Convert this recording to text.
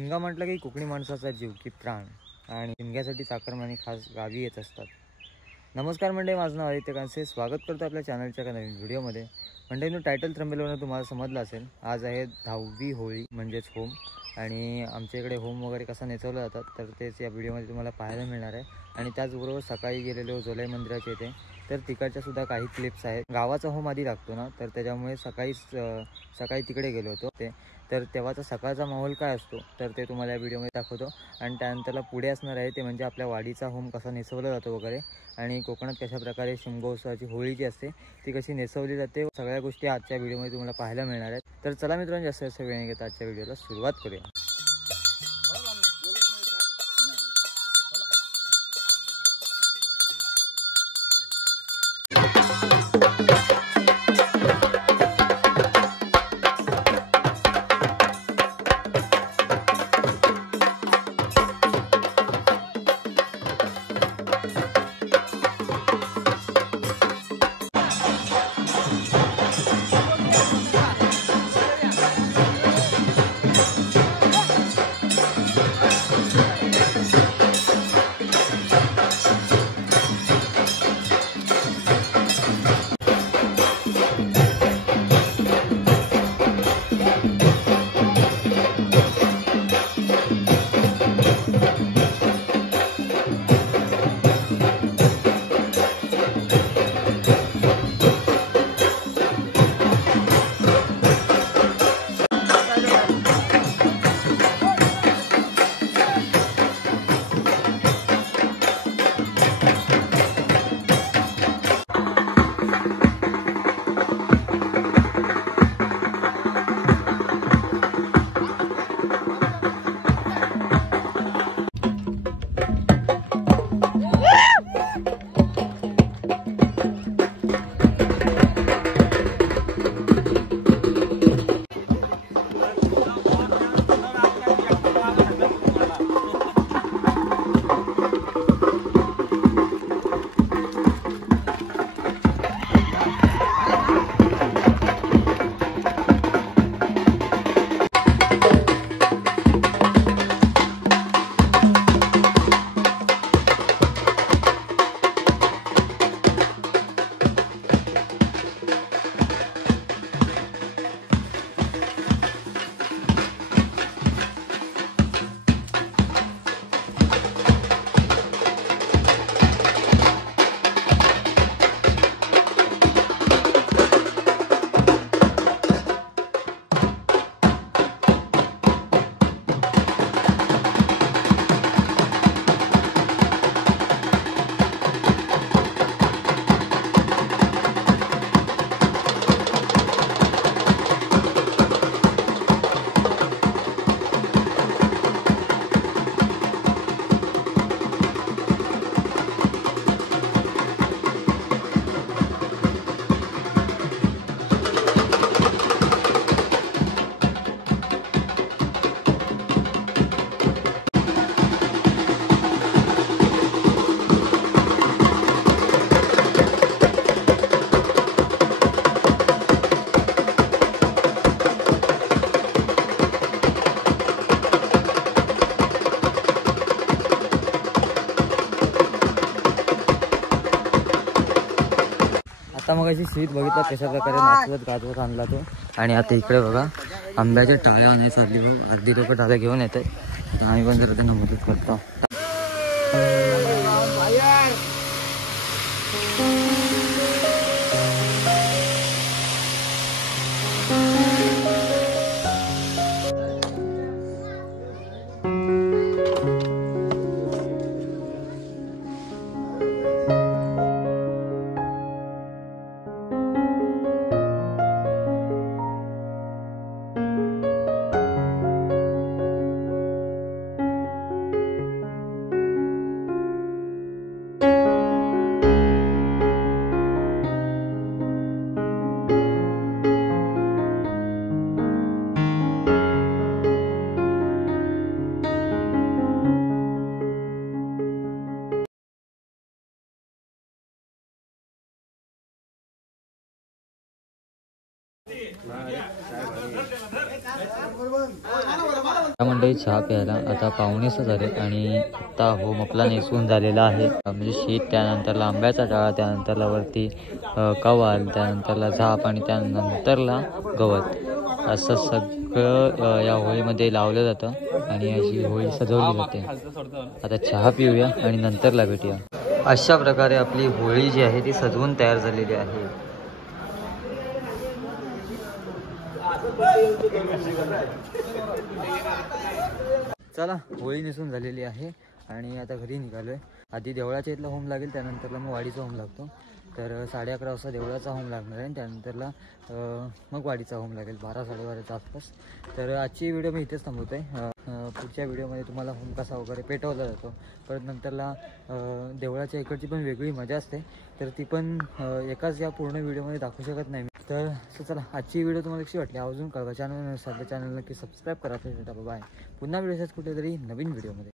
शिमगा म्हटलं की कोकणी माणसाचा जीव की प्राण आणि शिमग्यासाठी चाकरमानी खास गावी येत असतात। नमस्कार मंडळी, माझं नाव आदित्य कांसे, स्वागत करतो आपल्या चॅनलच्या एका नवीन व्हिडिओमध्ये। मंडळींनो, टायटल थंबनेलवरून तुम्हाला समजलं असेल, आज आहे 10वी होळी म्हणजेच होम। आणि आमच्या इकडे होम वगैरे कसा नेचवला जातात तर तेच या व्हिडिओमध्ये तुम्हाला पाहायला मिळणार आहे। आणि त्याचबरोबर सकाळी गेलेलो जोलाई मंदिराच्या इथे तर तिकडच्या सुद्धा काही क्लिप्स आहेत। गावाचा होम आधी लागतो ना, तर त्याच्यामुळे सकाळी तिकडे गेलो होतो तर तेव्हाचा सकाळचा माहोल काय असतो तर ते तुम्हाला या व्हिडिओमध्ये दाखवतो। आणि त्यानंतरला पुढे असणार आहे ते म्हणजे आपल्या वाडीचा होम कसा नेसवला जातो वगैरे, आणि कोकणात कशा प्रकारे शिमगोत्सवाची होळी जी असते ती कशी नेसवली जाते, सगळ्या गोष्टी आजच्या व्हिडिओमध्ये तुम्हाला पाहायला मिळणार आहेत। तर चला मित्रांनो, जास्त वेळ न घेता आजच्या व्हिडिओला सुरुवात करूया। आता मग अशी शीत बघितलं कशा प्रकारे नाचवत गाजवत आणला तो। आणि आता इकडे बघा आंब्याच्या टाळ्या आणायची आली, अर्धी लोक टाळ्या घेऊन येत आहेत, आम्ही पण जरा त्यांना मदत करतो। मंडळी चहा प्यायला आता 5:45 झाले आणि आता होम आपला नेसून झालेला आहे. म्हणजे शीत, त्यानंतरला आंब्याचा डाळा, त्यानंतरला वरती कवाल, त्यानंतरला झाप आणि त्यानंतरला गवत असं सगळं या होळीमध्ये लावलं जातं आणि अशी होळी सजवली जाते. आता चहा पिऊया आणि नंतरला भेटूया. अशा प्रकारे आपली होळी जी आहे ती सजवून तयार झालेली आहे. चला, होळी नेसून झालेली आहे आणि आता घरी निघालोय. आधी देवळाच्या इथला होम लागेल, त्यानंतरला मग वाडीचा होम लागतो. तर 11:30 वाजता देवळाचा होम लागणार आहे, त्यानंतरला मग वाडीचा होम लागेल 12-12:30च्या आसपास. तर आजची व्हिडिओ मी इथेच थांबवतो आहे. पुढच्या व्हिडिओमध्ये तुम्हाला होम कसा वगैरे पेटवला जातो, परत नंतरला देवळाच्या इकडची पण वेगळी मजा असते, तर ती पण एकाच या पूर्ण व्हिडिओमध्ये दाखवू शकत नाही. तर चला, आजची व्हिडिओ तुम्हाला कशी वाटली अजून कळवा. चॅनल नसेल तर चॅनल नक्की सबस्क्राईब करा. बाय. पुन्हा व्हिडिओ कुठेतरी नवीन व्हिडिओमध्ये.